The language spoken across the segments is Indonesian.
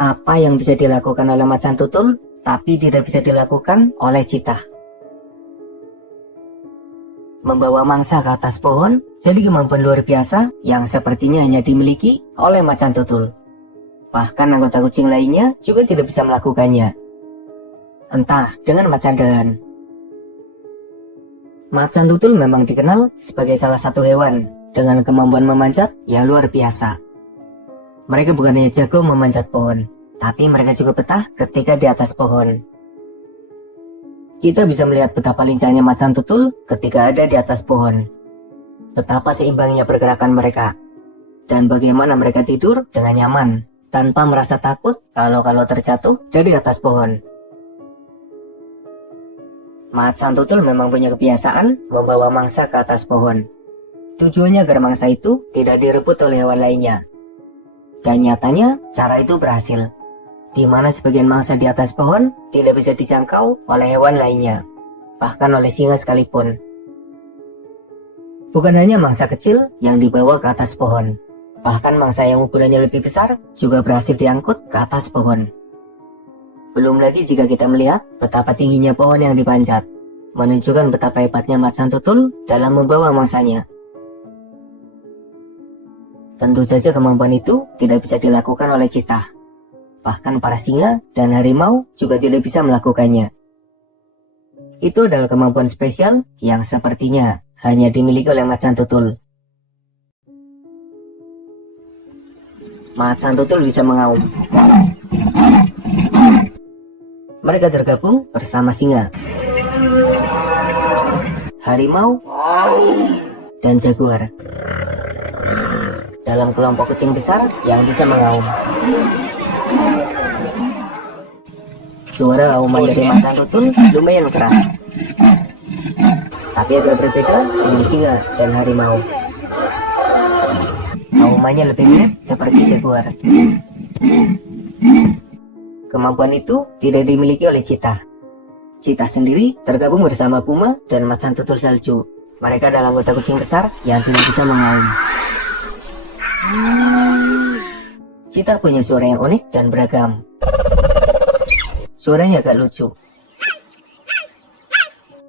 Apa yang bisa dilakukan oleh macan tutul, tapi tidak bisa dilakukan oleh citah? Membawa mangsa ke atas pohon jadi kemampuan luar biasa yang sepertinya hanya dimiliki oleh macan tutul. Bahkan anggota kucing lainnya juga tidak bisa melakukannya. Entah dengan macan dahan. Macan tutul memang dikenal sebagai salah satu hewan dengan kemampuan memanjat yang luar biasa. Mereka bukan hanya jago memanjat pohon, tapi mereka juga betah ketika di atas pohon. Kita bisa melihat betapa lincahnya macan tutul ketika ada di atas pohon. Betapa seimbangnya pergerakan mereka. Dan bagaimana mereka tidur dengan nyaman, tanpa merasa takut kalau terjatuh dari atas pohon. Macan tutul memang punya kebiasaan membawa mangsa ke atas pohon. Tujuannya agar mangsa itu tidak direbut oleh hewan lainnya. Dan nyatanya cara itu berhasil, di mana sebagian mangsa di atas pohon tidak bisa dijangkau oleh hewan lainnya, bahkan oleh singa sekalipun. Bukan hanya mangsa kecil yang dibawa ke atas pohon, bahkan mangsa yang ukurannya lebih besar juga berhasil diangkut ke atas pohon. Belum lagi jika kita melihat betapa tingginya pohon yang dipanjat, menunjukkan betapa hebatnya macan tutul dalam membawa mangsanya. Tentu saja kemampuan itu tidak bisa dilakukan oleh citah. Bahkan para singa dan harimau juga tidak bisa melakukannya. Itu adalah kemampuan spesial yang sepertinya hanya dimiliki oleh macan tutul. Macan tutul bisa mengaum. Mereka tergabung bersama singa, harimau, dan jaguar dalam kelompok kucing besar yang bisa mengaum. Suara auman dari macan tutul lumayan keras, tapi agak berbeda dengan singa dan harimau. Aumannya lebih mirip seperti jaguar. Kemampuan itu tidak dimiliki oleh citah. Citah sendiri tergabung bersama puma dan macan tutul salju. Mereka adalah anggota kucing besar yang tidak bisa mengaum. Citah punya suara yang unik dan beragam. Suaranya agak lucu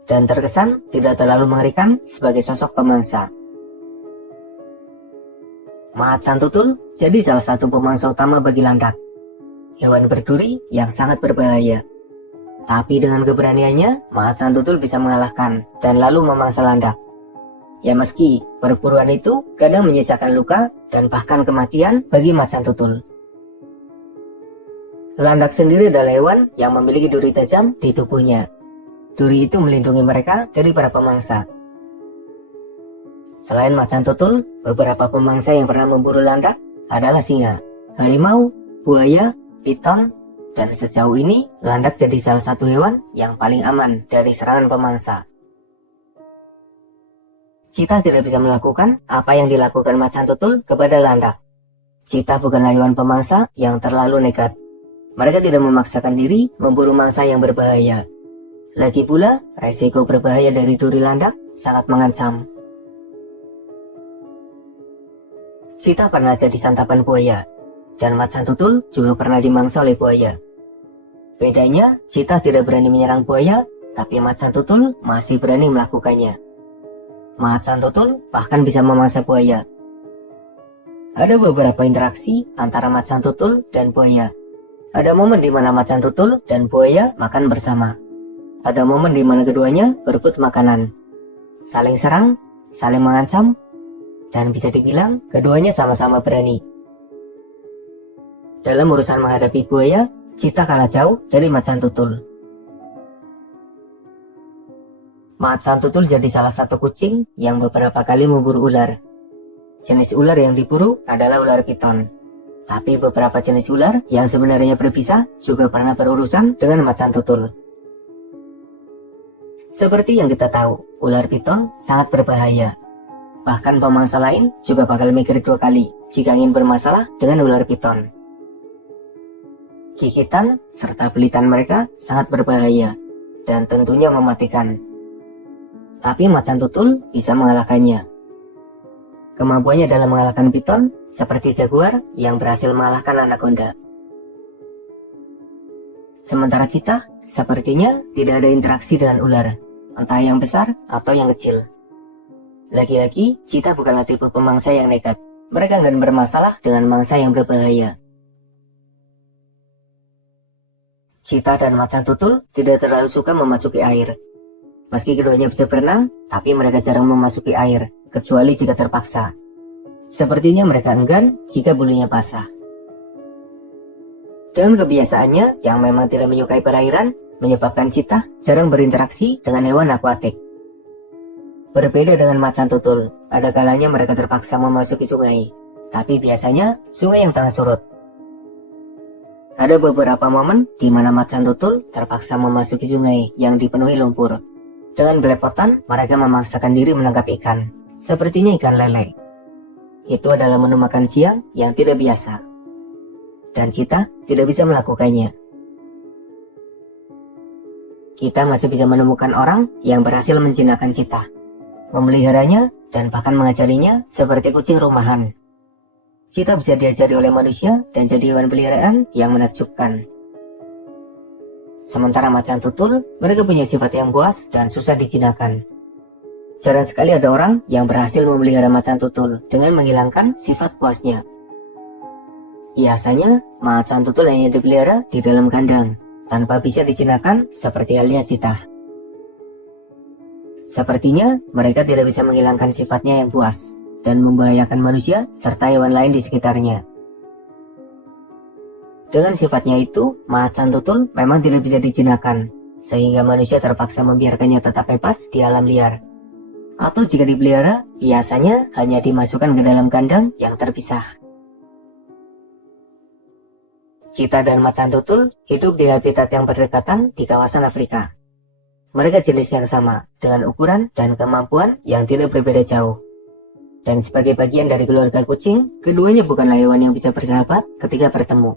dan terkesan tidak terlalu mengerikan sebagai sosok pemangsa. Macan tutul jadi salah satu pemangsa utama bagi landak, hewan berduri yang sangat berbahaya. Tapi dengan keberaniannya, macan tutul bisa mengalahkan dan lalu memangsa landak. Ya meski perburuan itu kadang menyisakan luka dan bahkan kematian bagi macan tutul. Landak sendiri adalah hewan yang memiliki duri tajam di tubuhnya. Duri itu melindungi mereka dari para pemangsa. Selain macan tutul, beberapa pemangsa yang pernah memburu landak adalah singa, harimau, buaya, piton, dan sejauh ini landak jadi salah satu hewan yang paling aman dari serangan pemangsa. Citah tidak bisa melakukan apa yang dilakukan macan tutul kepada landak. Citah bukanlah hewan pemangsa yang terlalu nekat. Mereka tidak memaksakan diri memburu mangsa yang berbahaya. Lagi pula, resiko berbahaya dari duri landak sangat mengancam. Citah pernah jadi santapan buaya, dan macan tutul juga pernah dimangsa oleh buaya. Bedanya, citah tidak berani menyerang buaya, tapi macan tutul masih berani melakukannya. Macan tutul bahkan bisa memangsa buaya. Ada beberapa interaksi antara macan tutul dan buaya. Ada momen di mana macan tutul dan buaya makan bersama. Ada momen di mana keduanya berebut makanan, saling serang, saling mengancam, dan bisa dibilang keduanya sama-sama berani. Dalam urusan menghadapi buaya, citah kalah jauh dari macan tutul. Macan tutul jadi salah satu kucing yang beberapa kali memburu ular. Jenis ular yang diburu adalah ular piton. Tapi beberapa jenis ular yang sebenarnya berbisa juga pernah berurusan dengan macan tutul. Seperti yang kita tahu, ular piton sangat berbahaya. Bahkan pemangsa lain juga bakal mikir 2 kali jika ingin bermasalah dengan ular piton. Gigitan serta belitan mereka sangat berbahaya dan tentunya mematikan. Tapi macan tutul bisa mengalahkannya. Kemampuannya dalam mengalahkan piton seperti jaguar yang berhasil mengalahkan anaconda. Sementara Cheetah sepertinya tidak ada interaksi dengan ular, entah yang besar atau yang kecil. Lagi-lagi, Cheetah bukanlah tipe pemangsa yang nekat. Mereka enggan bermasalah dengan mangsa yang berbahaya. Cheetah dan macan tutul tidak terlalu suka memasuki air. Meski keduanya bisa berenang, tapi mereka jarang memasuki air, kecuali jika terpaksa. Sepertinya mereka enggan jika bulunya basah. Dengan kebiasaannya yang memang tidak menyukai perairan, menyebabkan Cheetah jarang berinteraksi dengan hewan akuatik. Berbeda dengan macan tutul, ada kalanya mereka terpaksa memasuki sungai, tapi biasanya sungai yang tengah surut. Ada beberapa momen di mana macan tutul terpaksa memasuki sungai yang dipenuhi lumpur. Dengan belepotan, mereka memaksakan diri menangkap ikan, sepertinya ikan lele. Itu adalah menu makan siang yang tidak biasa. Dan Cheetah tidak bisa melakukannya. Kita masih bisa menemukan orang yang berhasil menjinakkan Cheetah, memeliharanya, dan bahkan mengajarinya seperti kucing rumahan. Cheetah bisa diajari oleh manusia dan jadi hewan peliharaan yang menakjubkan. Sementara macan tutul, mereka punya sifat yang buas dan susah dijinakkan. Jarang sekali ada orang yang berhasil memelihara macan tutul dengan menghilangkan sifat buasnya. Biasanya, macan tutul hanya dipelihara di dalam kandang, tanpa bisa dijinakkan seperti halnya Cheetah. Sepertinya mereka tidak bisa menghilangkan sifatnya yang buas dan membahayakan manusia serta hewan lain di sekitarnya. Dengan sifatnya itu, macan tutul memang tidak bisa dijinakkan, sehingga manusia terpaksa membiarkannya tetap bebas di alam liar. Atau jika dipelihara, biasanya hanya dimasukkan ke dalam kandang yang terpisah. Cheetah dan macan tutul hidup di habitat yang berdekatan di kawasan Afrika. Mereka jenis yang sama, dengan ukuran dan kemampuan yang tidak berbeda jauh. Dan sebagai bagian dari keluarga kucing, keduanya bukanlah hewan yang bisa bersahabat ketika bertemu.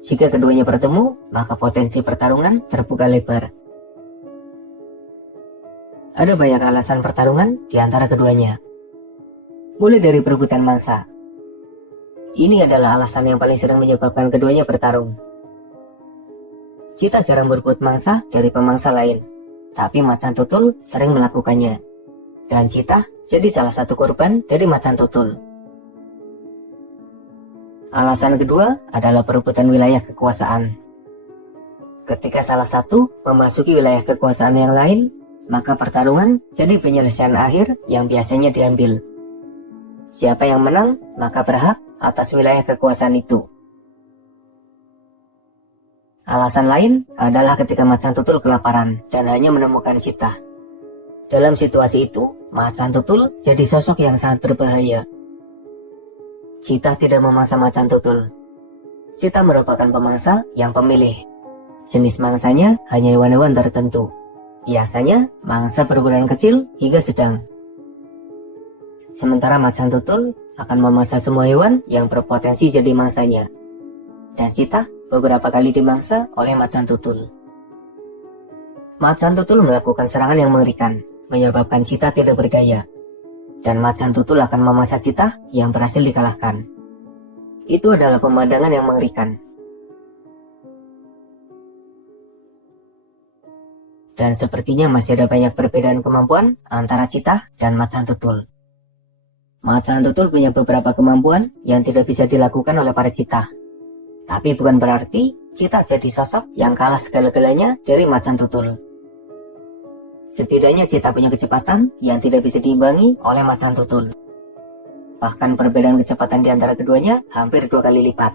Jika keduanya bertemu, maka potensi pertarungan terbuka lebar. Ada banyak alasan pertarungan di antara keduanya. Mulai dari perebutan mangsa. Ini adalah alasan yang paling sering menyebabkan keduanya bertarung. Cheetah jarang berebut mangsa dari pemangsa lain, tapi macan tutul sering melakukannya. Dan Cheetah jadi salah satu korban dari macan tutul. Alasan kedua adalah perebutan wilayah kekuasaan. Ketika salah satu memasuki wilayah kekuasaan yang lain, maka pertarungan jadi penyelesaian akhir yang biasanya diambil. Siapa yang menang, maka berhak atas wilayah kekuasaan itu. Alasan lain adalah ketika macan tutul kelaparan dan hanya menemukan Cheetah. Dalam situasi itu, macan tutul jadi sosok yang sangat berbahaya. Cheetah tidak memangsa macan tutul. Cheetah merupakan pemangsa yang pemilih. Jenis mangsanya hanya hewan-hewan tertentu. Biasanya mangsa berukuran kecil hingga sedang. Sementara macan tutul akan memangsa semua hewan yang berpotensi jadi mangsanya. Dan Cheetah beberapa kali dimangsa oleh macan tutul. Macan tutul melakukan serangan yang mengerikan, menyebabkan Cheetah tidak berdaya. Dan macan tutul akan memangsa Cheetah yang berhasil dikalahkan. Itu adalah pemandangan yang mengerikan. Dan sepertinya masih ada banyak perbedaan kemampuan antara Cheetah dan macan tutul. Macan tutul punya beberapa kemampuan yang tidak bisa dilakukan oleh para Cheetah. Tapi bukan berarti Cheetah jadi sosok yang kalah segala-galanya dari macan tutul. Setidaknya Cheetah punya kecepatan yang tidak bisa diimbangi oleh macan tutul. Bahkan perbedaan kecepatan di antara keduanya hampir 2 kali lipat.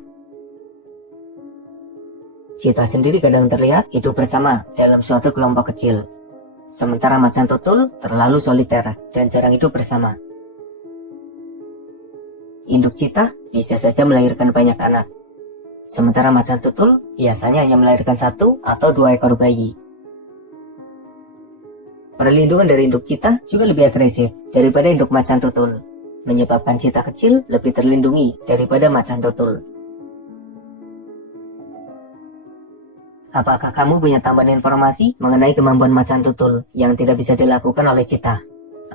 Cheetah sendiri kadang terlihat hidup bersama dalam suatu kelompok kecil. Sementara macan tutul terlalu soliter dan jarang hidup bersama. Induk Cheetah bisa saja melahirkan banyak anak. Sementara macan tutul biasanya hanya melahirkan 1 atau 2 ekor bayi. Perlindungan dari induk Cheetah juga lebih agresif daripada induk macan tutul, menyebabkan Cheetah kecil lebih terlindungi daripada macan tutul. Apakah kamu punya tambahan informasi mengenai kemampuan macan tutul yang tidak bisa dilakukan oleh Cheetah?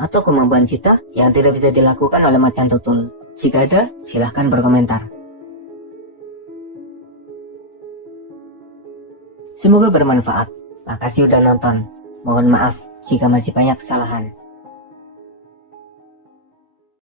Atau kemampuan Cheetah yang tidak bisa dilakukan oleh macan tutul? Jika ada, silahkan berkomentar. Semoga bermanfaat. Makasih udah nonton. Mohon maaf jika masih banyak kesalahan.